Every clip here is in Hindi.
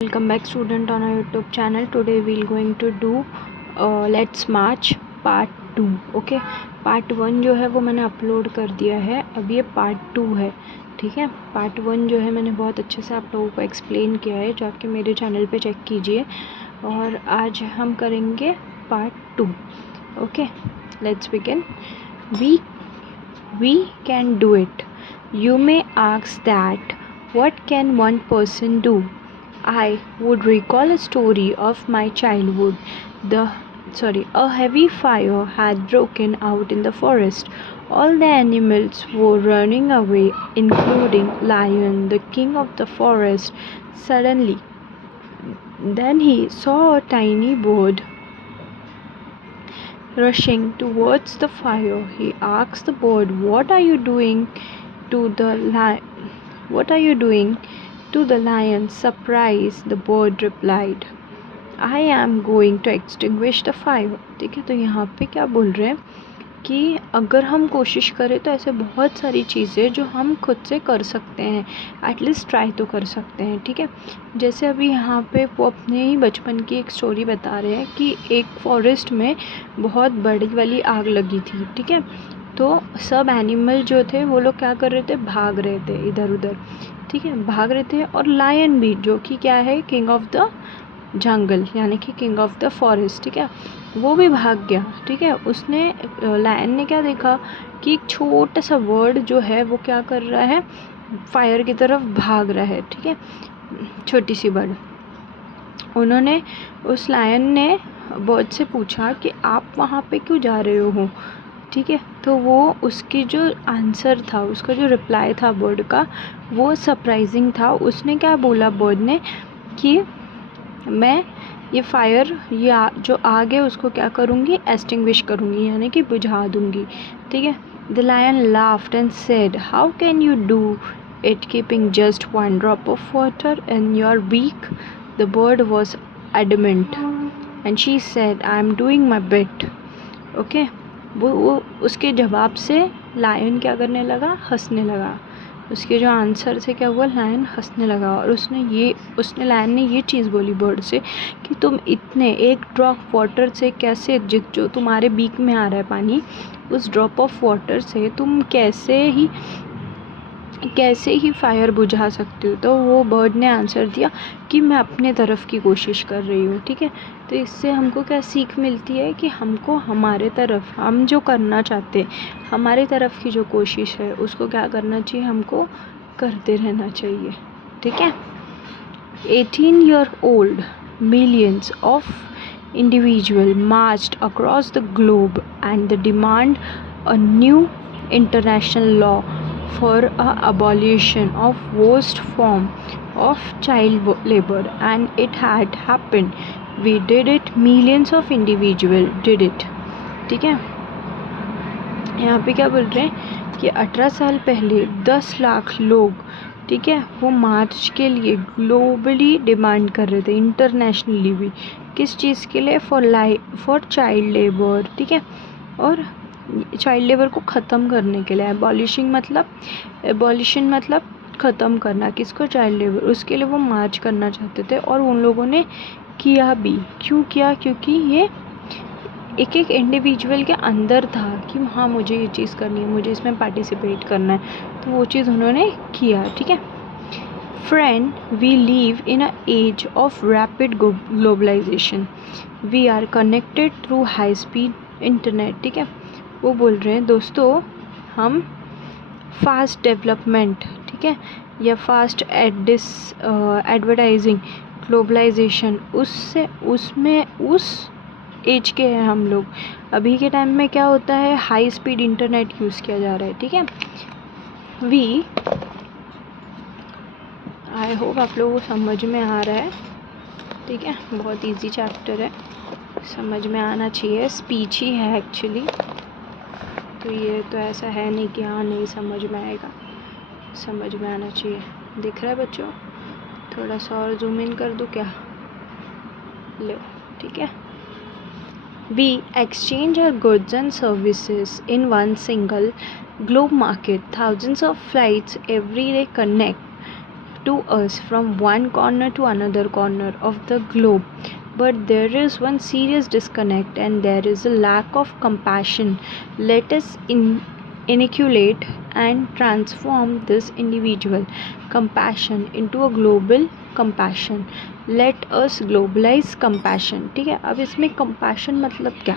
Welcome back student on our YouTube channel. Today we'll going to do Let's March part 2. Okay, part 1 जो है वो मैंने अपलोड कर दिया है. अब ये पार्ट 2 है. ठीक है, पार्ट 1 जो है मैंने बहुत अच्छे से आप लोगों को एक्सप्लेन किया है, जाके मेरे चैनल पे चेक कीजिए. और आज हम करेंगे part 2. Okay, let's begin. We can do it. You may ask that what can one person do? I would recall a story of my childhood. A heavy fire had broken out in the forest. All the animals were running away, including Lion, the king of the forest. Suddenly, then he saw a tiny bird rushing towards the fire. He asked the bird, "What are you doing to the What are you doing?" To the lion, surprised, the bird replied, "I am going to extinguish the fire." ठीक है, तो यहाँ पे क्या बोल रहे हैं कि अगर हम कोशिश करें तो ऐसे बहुत सारी चीज़ें जो हम खुद से कर सकते हैं, एटलीस्ट ट्राई तो कर सकते हैं. ठीक है, जैसे अभी यहाँ पे वो अपने ही बचपन की एक स्टोरी बता रहे हैं कि एक फॉरेस्ट में बहुत बड़ी वाली आग लगी थी. ठीक है, तो सब एनिमल जो थे वो लोग क्या कर रहे थे, भाग रहे थे इधर उधर. ठीक है, भाग रहे थे. और लायन भी, जो कि क्या है, किंग ऑफ द जंगल, यानी कि किंग ऑफ द फॉरेस्ट. ठीक है, वो भी भाग गया. ठीक है, उसने लायन ने क्या देखा कि एक छोटा सा बर्ड जो है वो क्या कर रहा है, फायर की तरफ भाग रहा है. ठीक है, छोटी सी बर्ड. उन्होंने, उस लायन ने बर्ड से पूछा कि आप वहाँ पे क्यों जा रहे हो. ठीक है, तो वो उसकी जो आंसर था, उसका जो रिप्लाई था बर्ड का, वो सरप्राइजिंग था. उसने क्या बोला बर्ड ने कि मैं ये फायर, ये जो आग है उसको क्या करूँगी, एक्सटिंग्विश करूँगी, यानी कि बुझा दूँगी. ठीक है, the lion laughed and said, "how can you do it keeping just one drop of water in your beak?" The bird was adamant and she said, "I am doing my bit." Okay, वो उसके जवाब से लायन क्या करने लगा, हंसने लगा. उसके जो आंसर से क्या हुआ, लायन हंसने लगा. और उसने लायन ने ये चीज़ बोली बर्ड से कि तुम इतने एक ड्रॉप वाटर से कैसे, जो तुम्हारे बीक में आ रहा है पानी, उस ड्रॉप ऑफ वाटर से तुम कैसे ही फायर बुझा सकते हो. तो वो बर्ड ने आंसर दिया कि मैं अपने तरफ की कोशिश कर रही हूँ. ठीक है, तो इससे हमको क्या सीख मिलती है कि हमको हमारे तरफ, हम जो करना चाहते हैं, हमारे तरफ की जो कोशिश है उसको क्या करना चाहिए, हमको करते रहना चाहिए. ठीक है. 18-year-old millions of individuals marched across the globe and they demand a new international law for a abolition of worst form of child labor, and it had happened. We did it. Millions of individuals did it. ठीक है, यहाँ पे क्या बोल रहे हैं कि 18 साल पहले 10 लाख लोग, ठीक है, वो मार्च के लिए ग्लोबली डिमांड कर रहे थे, इंटरनेशनली भी. किस चीज़ के लिए, फॉर चाइल्ड लेबर. ठीक है, और चाइल्ड लेबर को ख़त्म करने के लिए. एबॉलिशन मतलब ख़त्म करना. किसको, चाइल्ड लेबर. उसके लिए वो मार्च करना चाहते थे और उन लोगों ने किया भी. क्यों किया, क्योंकि ये एक एक इंडिविजुअल के अंदर था कि हाँ मुझे ये चीज़ करनी है, मुझे इसमें पार्टिसिपेट करना है, तो वो चीज़ उन्होंने किया. ठीक है. Friend, we live in a age of rapid globalisation. We are connected through high speed internet. ठीक है, वो बोल रहे हैं दोस्तों, हम फास्ट डेवलपमेंट, ठीक है, या फास्ट एडवर्टाइजिंग, ग्लोबलाइजेशन, उस एज के हैं हम लोग. अभी के टाइम में क्या होता है, हाई स्पीड इंटरनेट यूज़ किया जा रहा है. ठीक है, आई होप आप लोगों को समझ में आ रहा है. ठीक है, बहुत इजी चैप्टर है, समझ में आना चाहिए. स्पीच ही है एक्चुअली, तो ये तो ऐसा है नहीं कि हाँ नहीं समझ में आएगा, समझ में आना चाहिए. दिख रहा है बच्चों, थोड़ा सा और जूम इन कर दूँ क्या, लो. ठीक है. We exchange our goods and services in one single globe market. Thousands of flights every day connect to us from one corner to another corner of the globe. But there is one serious disconnect, and there is a lack of compassion. Let us inoculate and transform this individual compassion into a global compassion. Let us globalize compassion. ठीक है, अब इसमें compassion मतलब क्या?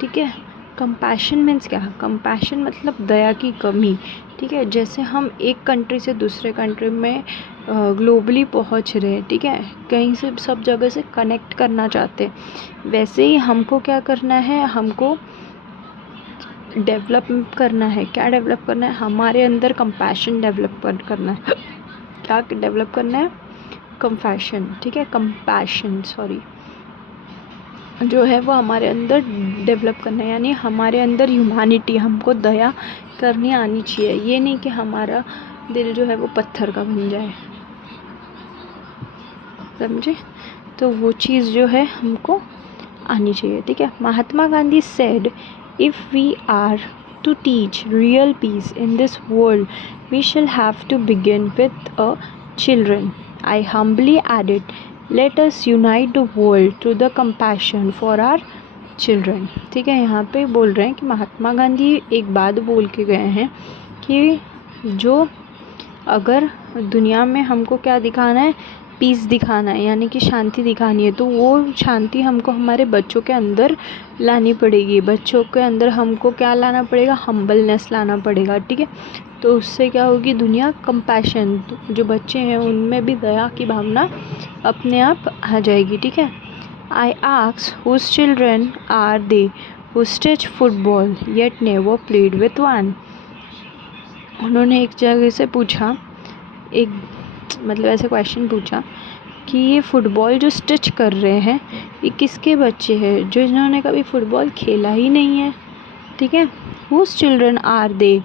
ठीक है, कंपैशन मीन्स क्या? कंपैशन मतलब दया की कमी. ठीक है, जैसे हम एक कंट्री से दूसरे कंट्री में ग्लोबली पहुंच रहे हैं, ठीक है, कहीं से सब जगह से कनेक्ट करना चाहते हैं, वैसे ही हमको क्या करना है? हमको डेवलप करना है. क्या डेवलप करना है? हमारे अंदर कंपैशन डेवलप करना है. क्या डेवलप करना है? कंपैशन. ठीक है, कंपैशन जो है वो हमारे अंदर डेवलप करना है, यानी हमारे अंदर ह्यूमैनिटी, हमको दया करनी आनी चाहिए. ये नहीं कि हमारा दिल जो है वो पत्थर का बन जाए. समझे? तो वो चीज़ जो है हमको आनी चाहिए. ठीक है, Mahatma Gandhi said, if we are to teach real peace in this world we shall have to begin with a children. I humbly added, let us unite the world through the compassion for our children. ठीक है, यहाँ पे बोल रहे हैं कि महात्मा गांधी एक बात बोल के गए हैं कि जो अगर दुनिया में हमको क्या दिखाना है? पीस दिखाना है, यानी कि शांति दिखानी है, तो वो शांति हमको हमारे बच्चों के अंदर लानी पड़ेगी. बच्चों के अंदर हमको क्या लाना पड़ेगा? हम्बलनेस लाना पड़ेगा. ठीक है, तो उससे क्या होगी? दुनिया कंपैशन, जो बच्चे हैं उनमें भी दया की भावना अपने आप आ जाएगी. ठीक है, I asked whose children are they who stitch football yet never played with one. उन्होंने एक जगह से पूछा, एक मतलब ऐसे क्वेश्चन पूछा कि ये फुटबॉल जो स्टिच कर रहे हैं ये किसके बच्चे हैं जो इन्होंने कभी फुटबॉल खेला ही नहीं है. ठीक है, whose children are they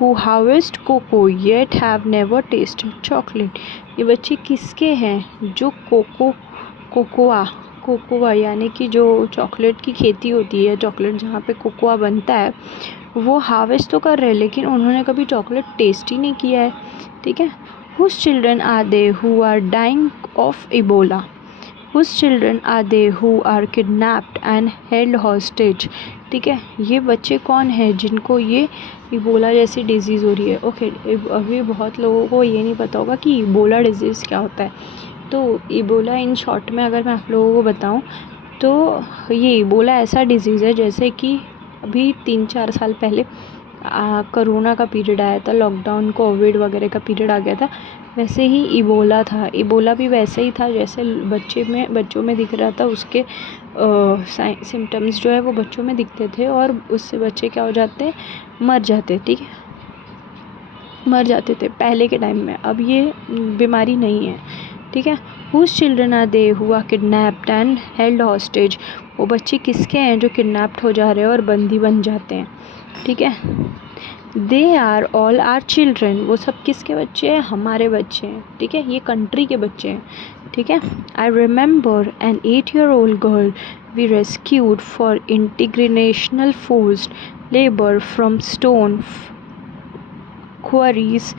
who harvest cocoa yet have never tasted chocolate. ये बच्चे किसके हैं जो कोकोआ यानी कि जो चॉकलेट की खेती होती है, चॉकलेट जहाँ पे कोकोआ बनता है, वो हार्वेस्ट तो कर रहे हैं लेकिन उन्होंने कभी चॉकलेट टेस्ट ही नहीं किया है. ठीक है, whose children are they who are dying of Ebola? Whose children are they who are kidnapped and held hostage? ठीक है, ये बच्चे कौन हैं जिनको ये इबोला जैसी डिजीज़ हो रही है. ओके, अभी बहुत लोगों को ये नहीं पता होगा कि इबोला डिजीज़ क्या होता है. तो इबोला इन शॉर्ट में अगर मैं आप लोगों को बताऊं तो ये इबोला ऐसा डिजीज़ है जैसे कि अभी 3-4 साल पहले कोरोना का पीरियड आया था, लॉकडाउन कोविड वगैरह का पीरियड आ गया था, वैसे ही इबोला था. इबोला भी वैसे ही था जैसे बच्चों में दिख रहा था. उसके सिम्टम्स जो है वो बच्चों में दिखते थे और उससे बच्चे क्या हो जाते? मर जाते. ठीक है, मर जाते थे पहले के टाइम में. अब ये बीमारी नहीं है. ठीक है, whose children are they who are kidnapped and held hostage. वो बच्चे किसके हैं जो किडनैप्ड हो जा रहे हैं और बंदी बन जाते हैं. ठीक है, they are all our children. वो सब किसके बच्चे हैं? हमारे बच्चे हैं. ठीक है, ये कंट्री के बच्चे हैं. ठीक है, I remember an 8-year-old girl we rescued for intergenerational forced labour from stone quarries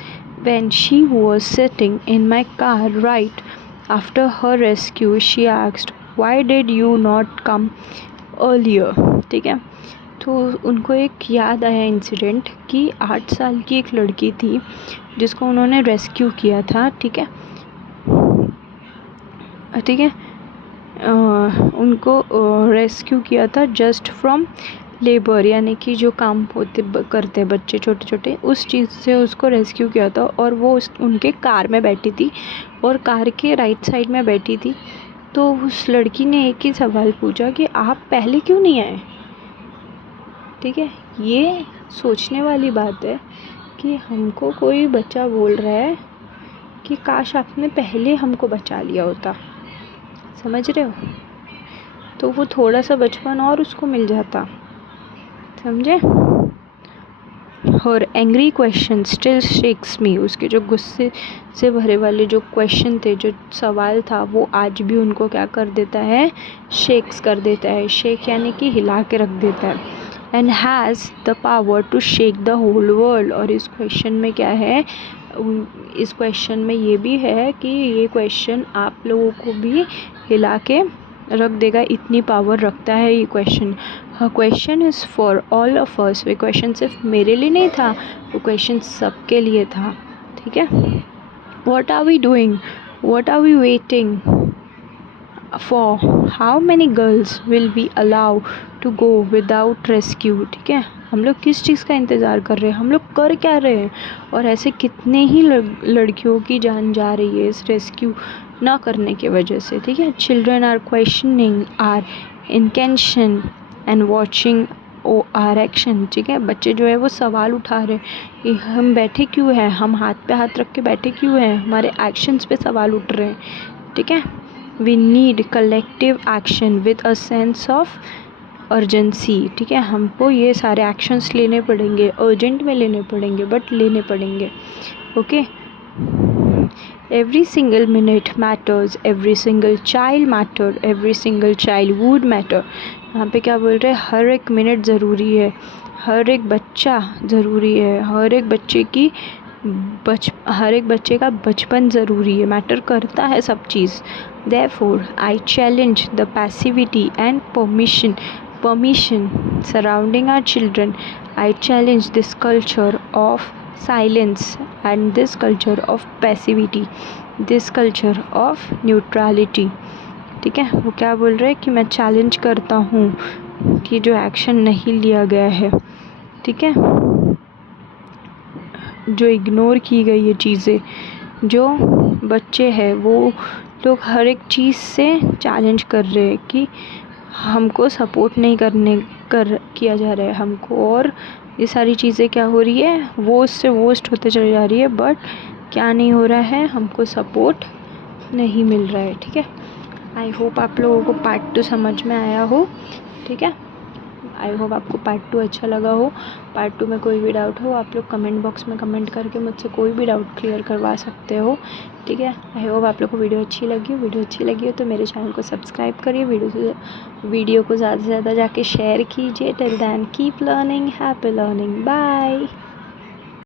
when she was sitting in my car right after her rescue. She asked, why did you not come earlier? ठीक है, तो उनको एक याद आया इंसिडेंट कि 8 साल की एक लड़की थी जिसको उन्होंने रेस्क्यू किया था. ठीक है, ठीक है, उनको रेस्क्यू किया था जस्ट फ्रॉम लेबर, यानी कि जो काम करते हैं बच्चे छोटे छोटे, उस चीज़ से उसको रेस्क्यू किया था. और वो उनके कार में बैठी थी और कार के राइट साइड में बैठी थी. तो उस लड़की ने एक ही सवाल पूछा कि आप पहले क्यों नहीं आए. ठीक है, ये सोचने वाली बात है कि हमको कोई बच्चा बोल रहा है कि काश आपने पहले हमको बचा लिया होता. समझ रहे हो? तो वो थोड़ा सा बचपन और उसको मिल जाता. समझे? और एंग्री क्वेश्चन स्टिल शेक्स मी. उसके जो गुस्से से भरे वाले जो क्वेश्चन थे, जो सवाल था, वो आज भी उनको क्या कर देता है? शेक्स कर देता है. शेक यानी कि हिला के रख देता है. And has the power to shake the whole world. और इस क्वेश्चन में क्या है? इस क्वेश्चन में ये भी है कि ये क्वेश्चन आप लोगों को भी हिला के रख देगा, इतनी पावर रखता है ये question. Question is for all of us. वो क्वेश्चन सिर्फ मेरे लिए नहीं था, वो क्वेश्चन सबके लिए था, ठीक है। What are we doing, what are we waiting for, how many girls will be allow to go without rescue, ठीक है। हम लोग किस चीज़ का इंतज़ार कर रहे हैं, हम लोग कर क्या रहे हैं, और ऐसे कितने ही लड़कियों की जान जा रही है इस रेस्क्यू ना करने की वजह से, ठीक है। Children are questioning our intention and watching our action, ठीक है। बच्चे जो है वो सवाल उठा रहे हैं कि हम बैठे क्यों हैं, हम हाथ पे हाथ रख के बैठे क्यों हैं, हमारे एक्शंस पे सवाल उठ रहे हैं, ठीक है। We need collective action with a sense of urgency, ठीक है। हमको ये सारे एक्शंस लेने पड़ेंगे, अर्जेंट में लेने पड़ेंगे, बट लेने पड़ेंगे, okay. Every single minute matters, every single child matter, every single child would matter. यहाँ पे क्या बोल रहे हैं, हर एक मिनट ज़रूरी है, हर एक बच्चा ज़रूरी है, हर एक बच्चे की हर एक बच्चे का बचपन ज़रूरी है, मैटर करता है सब चीज़। Therefore, I challenge the passivity and permission surrounding our children. I challenge this culture of silence and this culture of passivity, this culture of neutrality, ठीक है। वो क्या बोल रहे हैं कि मैं चैलेंज करता हूँ कि जो एक्शन नहीं लिया गया है, ठीक है, जो इग्नोर की गई है चीज़ें, जो बच्चे हैं वो लोग हर एक चीज़ से चैलेंज कर रहे हैं कि हमको सपोर्ट नहीं किया जा रहा है हमको, और ये सारी चीज़ें क्या हो रही है, वर्स्ट से वर्स्ट होते चली जा रही है, बट क्या नहीं हो रहा है, हमको सपोर्ट नहीं मिल रहा है, ठीक है। आई होप आप लोगों को पार्ट 2 समझ में आया हो, ठीक है। आई होप आपको पार्ट 2 अच्छा लगा हो। पार्ट 2 में कोई भी डाउट हो आप लोग कमेंट बॉक्स में कमेंट करके मुझसे कोई भी डाउट क्लियर करवा सकते हो, ठीक है। आई होप आप लोग को वीडियो अच्छी लगी हो तो मेरे चैनल को सब्सक्राइब करिए, वीडियो को ज़्यादा से ज़्यादा जाके शेयर कीजिए। Till then keep learning, happy learning, bye.